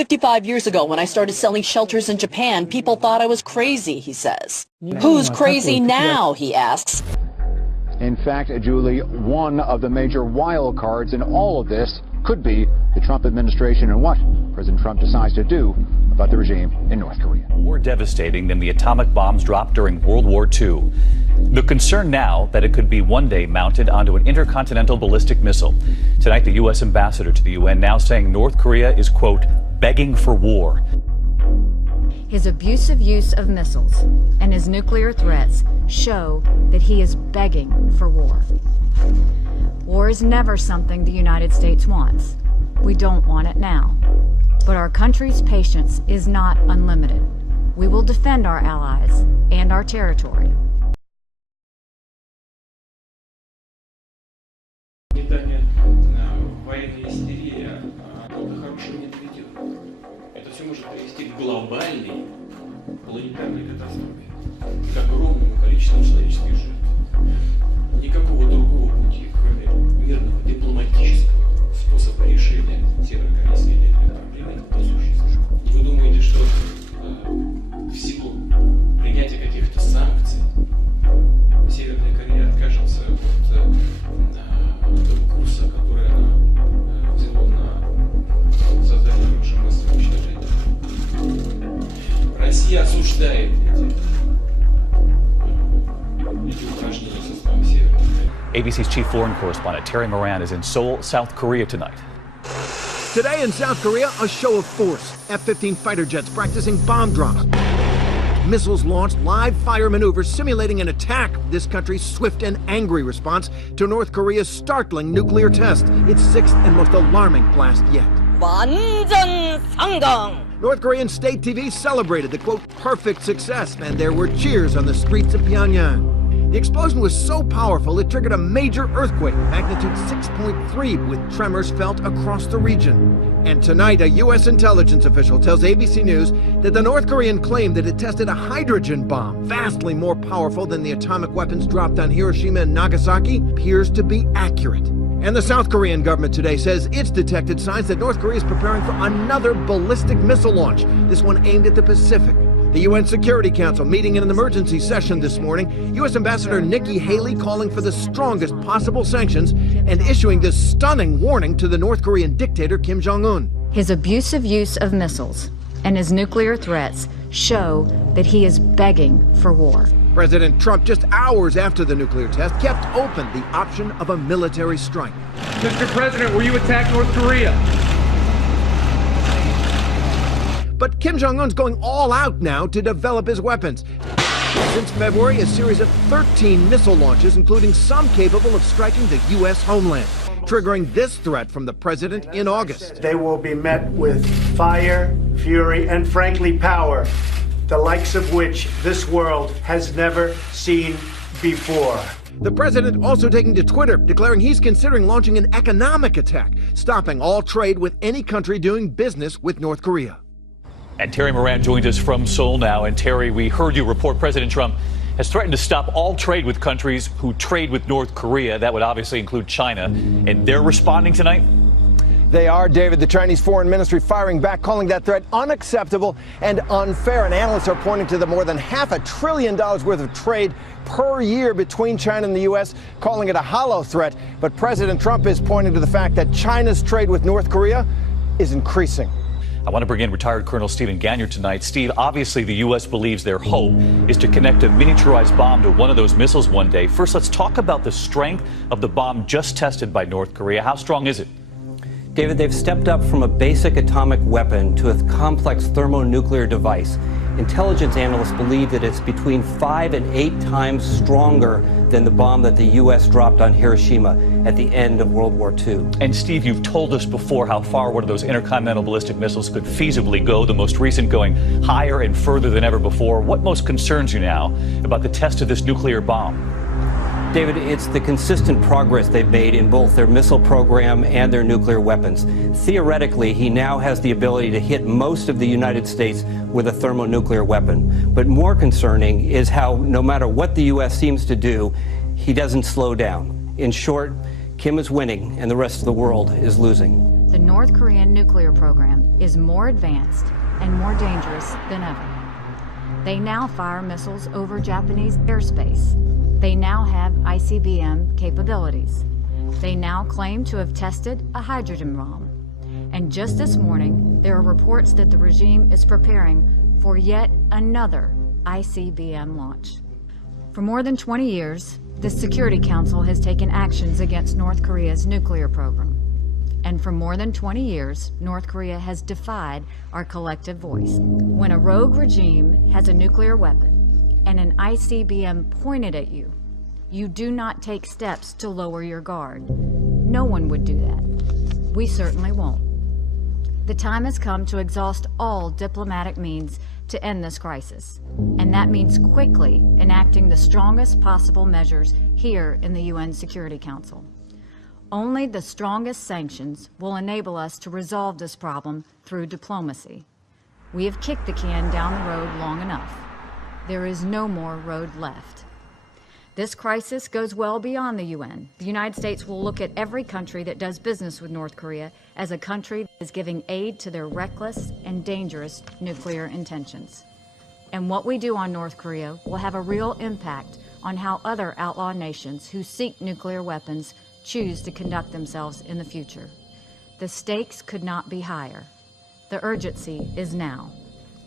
55 years ago, when I started selling shelters in Japan, people thought I was crazy, he says. Who's crazy now, he asks. In fact, Julie, one of the major wild cards in all of this could be the Trump administration and what President Trump decides to do about the regime in North Korea. More devastating than the atomic bombs dropped during World War II. The concern now that it could be one day mounted onto an intercontinental ballistic missile. Tonight, the U.S. ambassador to the UN now saying North Korea is, quote, begging for war. His abusive use of missiles and his nuclear threats show that he is begging for war. War is never something the United States wants. We don't want it now. But our country's patience is not unlimited. We will defend our allies and our territory. Военная истерия, много хорошего не доведет. Это все может привести к глобальной планетарной катастрофе, к огромному количеству человеческих жертв. Никакого другого пути, кроме мирного дипломатического способа решения северокорейской ядерной проблемы, не существует. Вы думаете, что в силу принятия каких-то санкций Северная Корея откажется от того курса, который она взяла на создание оружия массового уничтожения? Россия осуждает эти упражнения со стороны Северной Кореи. ABC's chief foreign correspondent Terry Moran is in Seoul, South Korea tonight. Today in South Korea, a show of force. F-15 fighter jets practicing bomb drops. Missiles launched, live fire maneuvers simulating an attack. This country's swift and angry response to North Korea's startling nuclear test. Its sixth and most alarming blast yet. 완전 성공! North Korean state TV celebrated the, quote, perfect success, and there were cheers on the streets of Pyongyang. The explosion was so powerful it triggered a major earthquake, magnitude 6.3, with tremors felt across the region. And tonight, a U.S. intelligence official tells ABC News that the North Korean claim that it tested a hydrogen bomb, vastly more powerful than the atomic weapons dropped on Hiroshima and Nagasaki, appears to be accurate. And the South Korean government today says it's detected signs that North Korea is preparing for another ballistic missile launch, this one aimed at the Pacific. The UN Security Council meeting in an emergency session this morning, U.S. Ambassador Nikki Haley calling for the strongest possible sanctions and issuing this stunning warning to the North Korean dictator Kim Jong-un. His abusive use of missiles and his nuclear threats show that he is begging for war. President Trump, just hours after the nuclear test, kept open the option of a military strike. Mr. President, will you attack North Korea? But Kim Jong-un's going all out now to develop his weapons. Since February, a series of 13 missile launches, including some capable of striking the U.S. homeland, triggering this threat from the president in August. They will be met with fire, fury, and frankly, power, the likes of which this world has never seen before. The president also taking to Twitter, declaring he's considering launching an economic attack, stopping all trade with any country doing business with North Korea. And Terry Moran joins us from Seoul now. And Terry, we heard you report President Trump has threatened to stop all trade with countries who trade with North Korea. That would obviously include China. And they're responding tonight? They are, David. The Chinese Foreign Ministry firing back, calling that threat unacceptable and unfair. And analysts are pointing to the more than $500 billion worth of trade per year between China and the U.S., calling it a hollow threat. But President Trump is pointing to the fact that China's trade with North Korea is increasing. I want to bring in retired Colonel Stephen Gagnon tonight. Steve, obviously the U.S. believes their hope is to connect a miniaturized bomb to one of those missiles one day. First, let's talk about the strength of the bomb just tested by North Korea. How strong is it? David, they've stepped up from a basic atomic weapon to a complex thermonuclear device. Intelligence analysts believe that it's between 5 and 8 times stronger than the bomb that the U.S. dropped on Hiroshima at the end of World War II. And Steve, you've told us before how far one of those intercontinental ballistic missiles could feasibly go, the most recent going higher and further than ever before. What most concerns you now about the test of this nuclear bomb? David, it's the consistent progress they've made in both their missile program and their nuclear weapons. Theoretically, he now has the ability to hit most of the United States with a thermonuclear weapon. But more concerning is how, no matter what the U.S. seems to do, he doesn't slow down. In short, Kim is winning and the rest of the world is losing. The North Korean nuclear program is more advanced and more dangerous than ever. They now fire missiles over Japanese airspace. They now have ICBM capabilities. They now claim to have tested a hydrogen bomb. And just this morning, there are reports that the regime is preparing for yet another ICBM launch. For more than 20 years, the Security Council has taken actions against North Korea's nuclear program. And for more than 20 years, North Korea has defied our collective voice. When a rogue regime has a nuclear weapon and an ICBM pointed at you, you do not take steps to lower your guard. No one would do that. We certainly won't. The time has come to exhaust all diplomatic means to end this crisis. And that means quickly enacting the strongest possible measures here in the UN Security Council. Only the strongest sanctions will enable us to resolve this problem through diplomacy. We have kicked the can down the road long enough. There is no more road left. This crisis goes well beyond the UN. The United States will look at every country that does business with North Korea as a country that is giving aid to their reckless and dangerous nuclear intentions. And what we do on North Korea will have a real impact on how other outlaw nations who seek nuclear weapons choose to conduct themselves in the future. The stakes could not be higher. The urgency is now.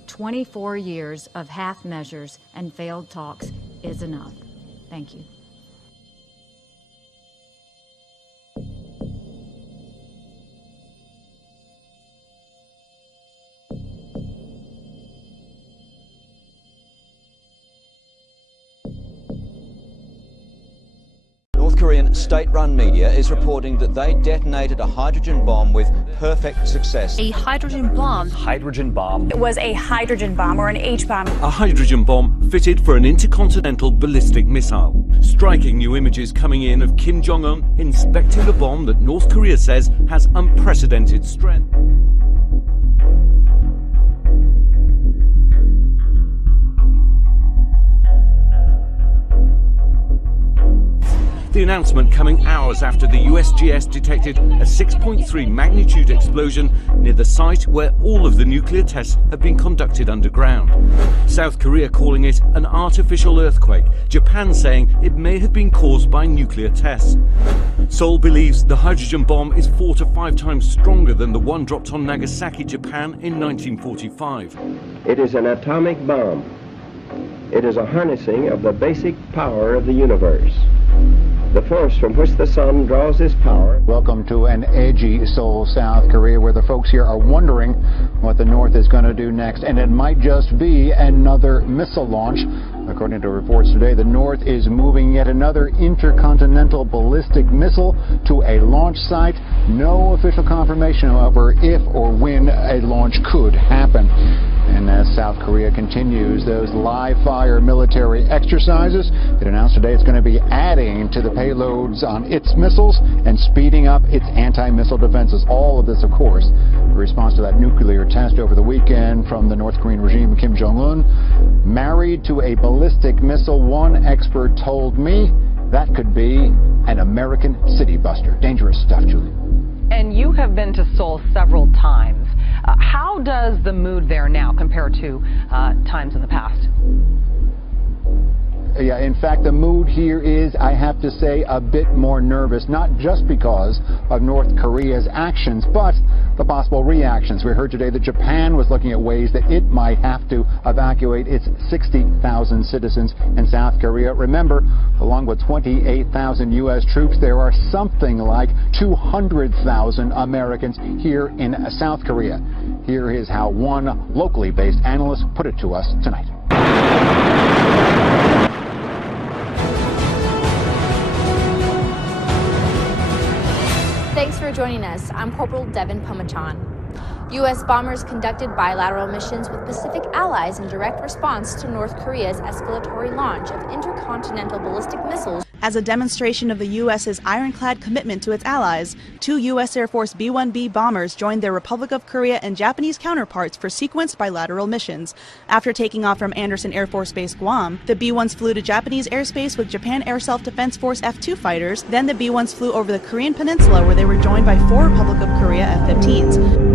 24 years of half measures and failed talks is enough. Thank you. North Korean state-run media is reporting that they detonated a hydrogen bomb with perfect success. A hydrogen bomb. Hydrogen bomb. It was a hydrogen bomb or an H-bomb. A hydrogen bomb fitted for an intercontinental ballistic missile. Striking new images coming in of Kim Jong-un inspecting the bomb that North Korea says has unprecedented strength. The announcement coming hours after the USGS detected a 6.3 magnitude explosion near the site where all of the nuclear tests have been conducted underground. South Korea calling it an artificial earthquake, Japan saying it may have been caused by nuclear tests. Seoul believes the hydrogen bomb is 4 to 5 times stronger than the one dropped on Nagasaki, Japan in 1945. It is an atomic bomb. It is a harnessing of the basic power of the universe, the force from which the sun draws its power. Welcome to an edgy Seoul, South Korea, where the folks here are wondering what the North is going to do next. And it might just be another missile launch. According to reports today, the North is moving yet another intercontinental ballistic missile to a launch site. No official confirmation, however, if or when a launch could happen. And as South Korea continues those live-fire military exercises, it announced today it's going to be adding to the payloads on its missiles and speeding up its anti-missile defenses. All of this, of course, in response to that nuclear test over the weekend from the North Korean regime, Kim Jong-un. Married to a ballistic missile, one expert told me that could be an American city buster. Dangerous stuff, Julie. And you have been to Seoul several times. How does the mood there now compare to times in the past? Yeah, in fact, the mood here is, I have to say, a bit more nervous, not just because of North Korea's actions, but the possible reactions. We heard today that Japan was looking at ways that it might have to evacuate its 60,000 citizens in South Korea. Remember, along with 28,000 U.S. troops, there are something like 200,000 Americans here in South Korea. Here is how one locally based analyst put it to us tonight. Thanks for joining us. I'm Corporal Devin Pomachan. U.S. bombers conducted bilateral missions with Pacific allies in direct response to North Korea's escalatory launch of intercontinental ballistic missiles. As a demonstration of the U.S.'s ironclad commitment to its allies, 2 U.S. Air Force B-1B bombers joined their Republic of Korea and Japanese counterparts for sequenced bilateral missions. After taking off from Andersen Air Force Base, Guam, the B-1s flew to Japanese airspace with Japan Air Self-Defense Force F-2 fighters. Then the B-1s flew over the Korean Peninsula, where they were joined by 4 Republic of Korea F-15s.